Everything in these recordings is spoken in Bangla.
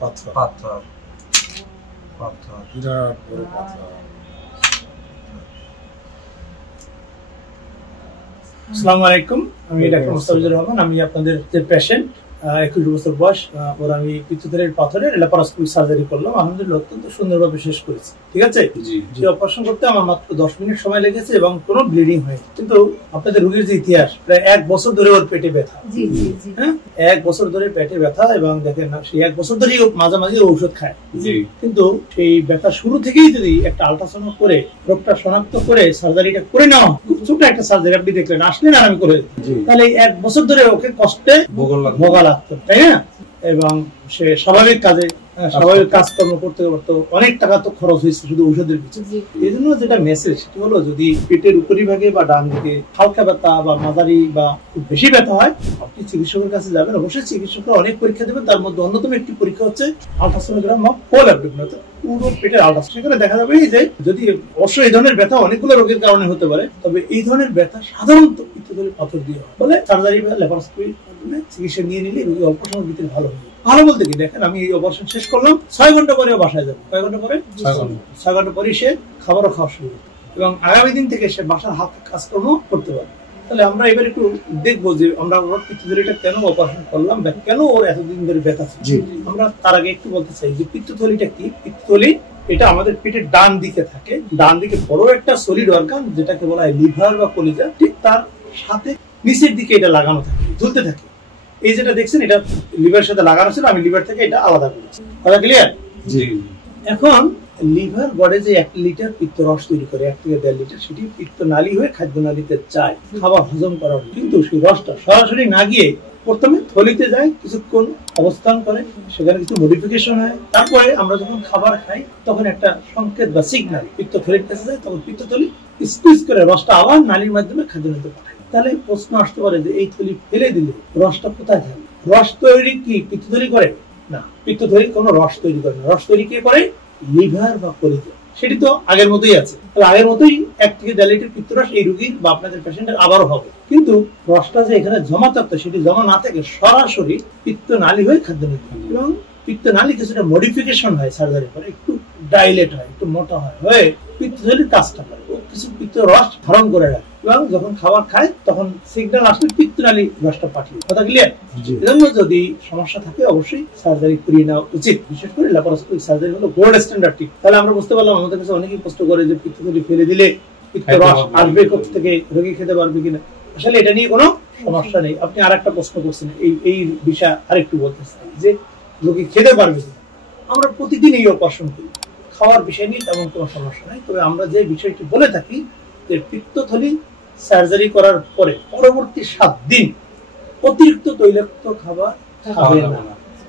পাথর পাথর পাথর বিরাট বড় পাথর। আসসালামু আলাইকুম, আমি ডাক্তার মুস্তাফিজুর রহমান। আমি আপনাদের যে পেশেন্ট 21 বছর বয়স, ওর আমি পিত্তথলির পাথরের ল্যাপারোস্কোপিক সার্জারি করলাম। আলহামদুলিল্লাহ অত্যন্ত সুন্দরভাবে শেষ করেছি। ঠিক আছে, যে অপারেশন করতে আমার মাত্র 10 মিনিট সময় লেগেছে এবং কোনো ব্লিডিং হয়নি। কিন্তু আপনাদের রোগীর যে ইতিহাস, প্রায় 1 বছর ধরে ওর পেটে ব্যথা। হ্যাঁ, 1 বছর ধরে পেটে ব্যথা, এবং দেখেন না, সেই 1 বছর ধরেই মাঝামাঝি ঔষধ খায়। কিন্তু সেই ব্যথা শুরু থেকেই যদি একটা আল্ট্রাসাউন্ড করে রোগটা শনাক্ত করে সার্জারিটা করে নেওয়া, খুব ছোট একটা সার্জারি, আপনি দেখলেন, আসলেন আর আমি করে দিই, তাহলে 1 বছর ধরে ওকে কষ্টে ভোগা লাগতো, তাই না? এবং সে স্বাভাবিক কাজকর্ম করতে পারতো। অনেক টাকা তো খরচ হয়েছে শুধু ঔষধের পিছনে। এই জন্য যেটা মেসেজ, সেটা হলো, যদি পেটের উপরিভাগে বা ডান দিকে হালকা ব্যথা বা মাঝারি বা খুব বেশি ব্যথা হয়, আপনি চিকিৎসকের কাছে যাবেন। অবশ্যই চিকিৎসকরা অনেক পরীক্ষা দেবেন, তার মধ্যে অন্যতম একটি পরীক্ষা হচ্ছে আল্ট্রাসোনোগ্রাম অফ হোল অ্যাবডোমেন, পুরো পেটের আল্ট্রাসাউন্ড। সেখানে দেখা যাবে যে যদি অবশ্যই এই ধরনের ব্যথা অনেকগুলো রোগের কারণে হতে পারে, তবে এই ধরনের ব্যথা সাধারণত পিত্তথলির পাথর দিয়ে হয় বলে সার্জারি বা ল্যাপারোস্কোপির মাধ্যমে চিকিৎসা নিয়ে নিলে রোগী অল্প সময়ের ভিতরে ভালো হবে। ভালো বলতে কি, দেখেন, আমি এই অপারেশন শেষ করলাম, 6 ঘন্টা পরে বাসায় যাবো। কয় ঘন্টা পরে? 6 ঘন্টা পরে সে খাবারও খাওয়া শুরু করবে, এবং আগামী দিন থেকে সে বাসার হালকা কাজকর্ম করতে পারবে। তাহলে আমরা এবার একটু দেখবো যে আমরা ওর পিত্তথলিটা কেন অপারেশন করলাম বা কেন ওর এতদিন ধরে ব্যথা ছিল। আমরা তার আগে একটু বলতে চাই যে পিত্তথলিটা কি। পিত্তথলি এটা আমাদের পেটের ডান দিকে থাকে। ডান দিকে বড় একটা সলিড অর্গান, যেটাকে বলা হয় লিভার বা কলিজা, ঠিক তার সাথে নিচের দিকে এটা লাগানো থাকে, ঝুলতে থাকে। এই যেটা দেখছেন, এটা লিভারের সাথে লাগানো ছিল, আমি লিভার থেকে এটা আলাদা করেছি। কথা ক্লিয়ার? এখন লিভার গড়ে যে 1 লিটার পিত্ত রস তৈরি করে, 1 থেকে 1.5 লিটার, সেটি পিত্ত নালী হয়ে খাদ্য নালীতে যায় খাবার হজম করার। কিন্তু সেই রসটা সরাসরি না গিয়ে প্রথমে থলিতে যায়, কিছুক্ষণ অবস্থান করে, সেখানে কিছু মডিফিকেশন হয়। তারপরে আমরা যখন খাবার খাই, তখন একটা সংকেত বা সিগন্যাল পিত্তথলির কাছে যায়, তখন পিত্তথলি স্কুইজ করে রসটা আবার নালীর মাধ্যমে খাদ্য নালীতে পাঠায়। তাহলে প্রশ্ন আসতে পারে যে এই থলি ফেলে দিলে রসটা কোথায় থাকে? রস তৈরি কি পিত্তথলি করে? না, পিত্তথলি কোনো রস তৈরি করে না। রস তৈরি কে করে? লিভার বা কলিজা। সেটি তো আগের মতোই আছে। তাহলে আগের মতোই 1 থেকে 1.5 লিটার পিত্তরস এই রোগীর বা আপনাদের পেশেন্টের আবারও হবে। কিন্তু রসটা যে এখানে জমা থাকতো, সেটি জমা না থেকে সরাসরি পিত্ত নালী হয়ে খাদ্য নিতে, এবং পিত্ত নালী কিছুটা মডিফিকেশন হয় সার্জারির পরে, একটু ডাইলেট হয়, একটু মোটা হয়, হয়ে পিত্তথলির কাজটা করে। ও কিছু পিত্ত রস ধারণ করে রাখে, এবং যখন খাবার খায় তখন সিগন্যাল আসলে পিত্তনালী রসটা পাঠিয়ে। কথা ক্লিয়ার? এজন্য যদি সমস্যা থাকে অবশ্যই সার্জারি করিয়ে নেওয়া উচিত। বিশেষ করে ল্যাপারোস্কোপিক সার্জারি হলো গোল্ড স্ট্যান্ডার্ড টিপ। তাহলে আমরা বুঝতে পারলাম, আমাদের কাছে অনেকেই প্রশ্ন করে যে পিত্তথলি ফেলে দিলে পিত্ত রস আসবে কোথা থেকে, রোগী খেতে পারবে কিনা। আসলে এটা নিয়ে কোনো সমস্যা নেই। আপনি আরেকটা প্রশ্ন করছেন, এই বিষয়ে আরেকটু বলতে চাই যে রোগী খেতে পারবে কিনা। আমরা প্রতিদিন এই অপারেশন করি, খাওয়ার বিষয় নিয়ে তেমন কোনো সমস্যা নেই। তবে আমরা যে বিষয়টি বলে থাকি যে পিত্তথলি সার্জারি করার পরে পরবর্তী 7 দিন অতিরিক্ত তৈলাক্ত খাবার খাবে না।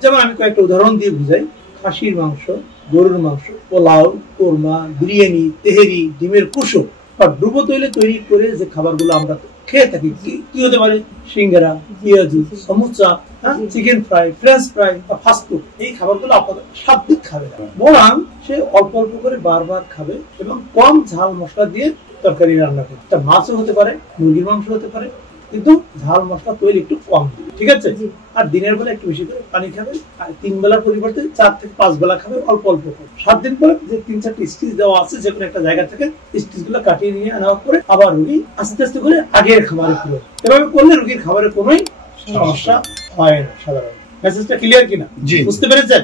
যেমন আমি কয়েকটা উদাহরণ দিয়ে বুঝাই। খাসির মাংস, গরুর মাংস, পোলাও, কোরমা, বিরিয়ানি, তেহেরি, ডিমের কুসুম বা ডুবো তৈলে তৈরি করে যে খাবারগুলো আমরা খেয়ে থাকি, কি হতে পারে? সিঙ্গারা, পেঁয়াজু, samosa, chicken fry, French fry বা ফাস্টফুড, এই খাবারগুলো আপনাদের 7 দিন খাবে না। বরং সে অল্প অল্প করে বারবার খাবে, এবং কম ঝাল মশলা দিয়ে তরকারি রান্না করবে। এটা মাছও হতে পারে, মুরগির মাংস হতে পারে, কিন্তু ঝাল মশলা তৈরি একটু কম দিবে। ঠিক আছে? আর দিনের বেলা একটু বেশি করে পানি খাবে, আর 3 বেলার পরিবর্তে 4 থেকে 5 বেলা খাবে, অল্প অল্প করে। 7 দিন পরে যে 3-4টি স্টিচ দেওয়া আছে, যে কোনো একটা জায়গা থেকে স্টিচ গুলো কাটিয়ে নিয়ে আনার পরে আবার রোগী আস্তে আস্তে করে আগের খাবারে ফিরে। এভাবে করলে রোগীর খাবারে কোনো সমস্যা হয় না। সাধারণত মেসেজটা ক্লিয়ার কিনা, বুঝতে পেরেছেন?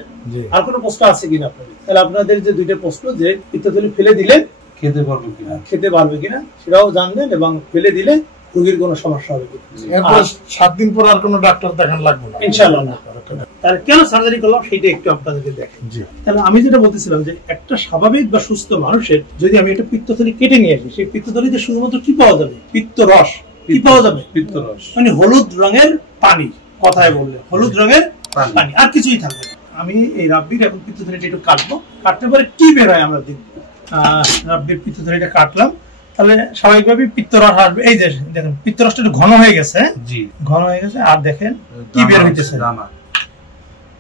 আর কোনো প্রশ্ন আছে কিনা আপনাদের? তাহলে আপনাদের যে 2টা প্রশ্ন, যে পিত্তথলি ফেলে দিলে খেতে পারবে কিনা সেটাও জানবেন, এবং ফেলে দিলে রোগীর কোনো সমস্যা হবে কিনা। 7 দিন পর আর কোনো ডাক্তার দেখানো লাগবে না ইনশাআল্লাহ না। তাহলে কেন সার্জারি করলাম সেটা একটু আপনাদেরকে দেখেন। তাহলে আমি যেটা বলতেছিলাম, যে একটা স্বাভাবিক বা সুস্থ মানুষের যদি আমি একটা পিত্তথলি কেটে নিয়ে আসি, সেই পিত্তথলিতে শুধুমাত্র কি পাওয়া যাবে? পিত্ত রস। কি পাওয়া যাবে? পিত্ত রস, মানে হলুদ রঙের পানি। কথায় বললে হলুদ রঙের পানি, আর কিছুই থাকবে না। আমি এই রাব্বির এখন পিত্তথলিটা একটু কাটবো, কাটতে পরে কি বের হয় আমরা দেখবো। রাব্বির পিত্তথলিটা কাটলাম, তাহলে স্বাভাবিকভাবে পিত্তরস আসবে। এই যে দেখেন, পিত্তরসটা একটু ঘন হয়ে গেছে, ঘন হয়ে গেছে। আর দেখেন কি বের হইতেছে,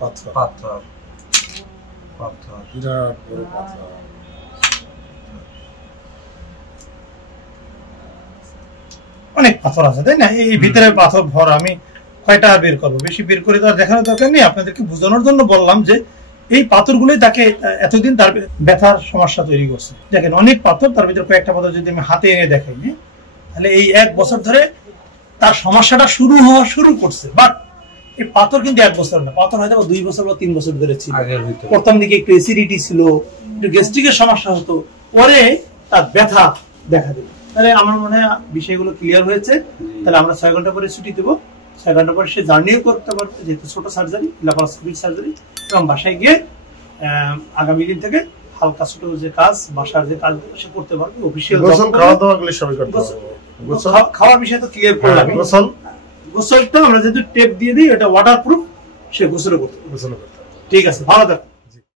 পাথর পাথর পাথর, বিরাট বড় পাথর। অনেক পাথর আছে, তাই না? এই ভিতরে পাথর ভরা। আমি কয়টা বের করবো, বেশি বের করে তো আর দেখানোর দরকার নেই। আপনাদেরকে বোঝানোর জন্য বললাম যে এই পাথরগুলোই তাকে এতদিন তার ব্যথার সমস্যা তৈরি করছে। দেখেন অনেক পাথর, তার ভিতরে কয়েকটা পাথর যদি আমি হাতে এনে দেখাই, তাহলে এই 1 বছর ধরে তার সমস্যাটা শুরু করছে। বাট এই পাথর কিন্তু 1 বছর না, পাথর হয়তো 2 বছর বা 3 বছর ধরে ছিল। প্রথম দিকে একটু অ্যাসিডিটি ছিল, একটু গ্যাস্ট্রিকের সমস্যা হতো, পরে তার ব্যথা দেখা দিল। তাহলে আমার মনে হয় বিষয়গুলো ক্লিয়ার হয়েছে। তাহলে আমরা 6 ঘন্টা পরে ছুটি দেবো, 6 ঘন্টা পরে সে জার্নিও করতে পারবে, যেহেতু ছোট সার্জারি, ল্যাপারোস্কোপিক সার্জারি, এবং বাসায় গিয়ে আগামী দিন থেকে হালকা ছোট যে কাজ, বাসার যে কাজগুলো সে করতে পারবে। অফিসিয়াল খাওয়ার বিষয় তো ক্লিয়ার করলাম। গোসলটা আমরা যেহেতু টেপ দিয়ে দিই, এটা ওয়াটারপ্রুফ, সে গোসলও করতে পারবে। ঠিক আছে, ভালো থাকো।